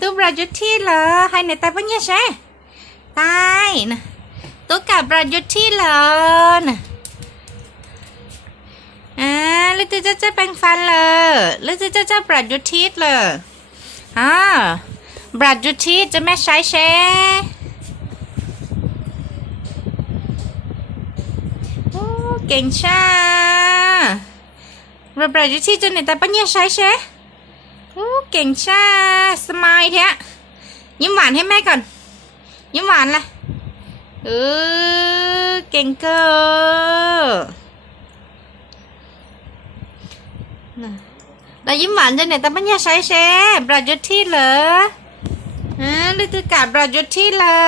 tu bra chút thi lờ hai này ta vẫn nhớ sẽ tai nè tôi cả bra chút thi lờ nè à lúc tôi cho cho băng phan lờ lúc tôi cho cho bra chút thi lờ à bra chút thi cho mẹ sai sẽ Ô, เก่งช่าเราบราจุที่จนในแต่ปัญญาใช้ใช่โอ้ เก่งช่าสมายแท้ยิ้มหวานให้แม่ก่อน ยิ้มหวานเลยเออเก่งเกอนเรายิ้มหวานจนในแต่ปัญญาใช้แช่บราจุที่เหรอฮะหรือตือกาบราจุที่เหรอ